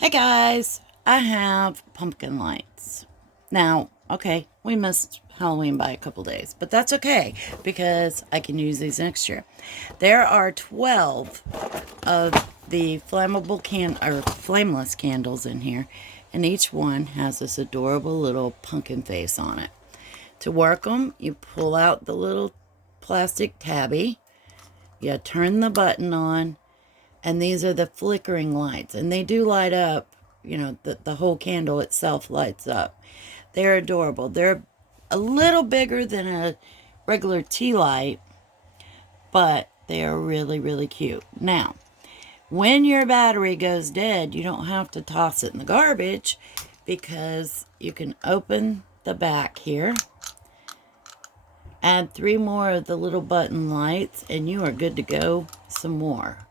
Hey guys, I have pumpkin lights. Now, okay, we missed Halloween by a couple days, but that's okay because I can use these next year. There are 12 of the flameless candles in here, and each one has this adorable little pumpkin face on it. To work them, you pull out the little plastic tabby, you turn the button on, and these are the flickering lights, and they do light up. The whole candle itself lights up. They're adorable. They're a little bigger than a regular tea light, but they are really, really cute. Now, when your battery goes dead, you don't have to toss it in the garbage because you can open the back here, add 3 more of the little button lights, and you are good to go some more.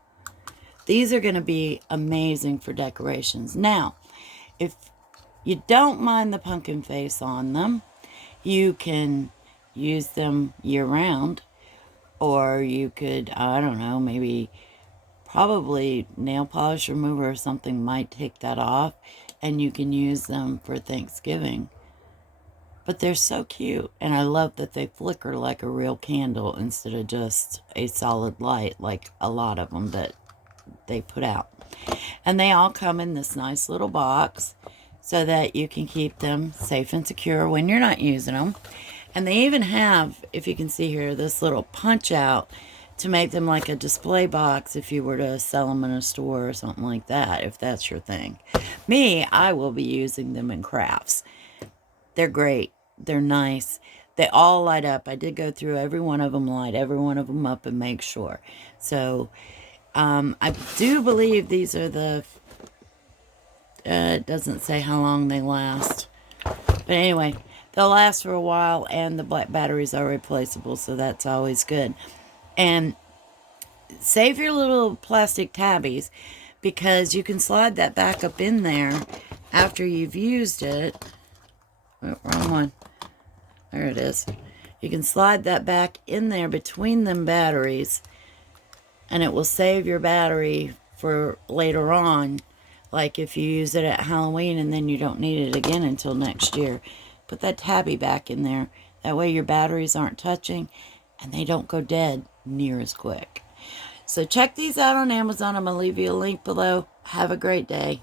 These are going to be amazing for decorations. Now, if you don't mind the pumpkin face on them, you can use them year-round. Or you could, I don't know, probably nail polish remover or something might take that off. And you can use them for Thanksgiving. But they're so cute. And I love that they flicker like a real candle instead of just a solid light like a lot of them that they put out. And they all come in this nice little box so that you can keep them safe and secure when you're not using them. And they even have, if you can see here, this little punch out to make them like a display box if you were to sell them in a store or something like that, if that's your thing. Me, I will be using them in crafts. They're great. They're nice. They all light up. I did go through every one of them, light every one of them up and make sure. So I do believe these are it doesn't say how long they last. But anyway, they'll last for a while, and the black batteries are replaceable, so that's always good. And save your little plastic tabbies because you can slide that back up in there after you've used it. Oh, wrong one. There it is. You can slide that back in there between them batteries, and it will save your battery for later on. Like if you use it at Halloween and then you don't need it again until next year. Put that tabby back in there. That way your batteries aren't touching and they don't go dead near as quick. So check these out on Amazon. I'm going to leave you a link below. Have a great day.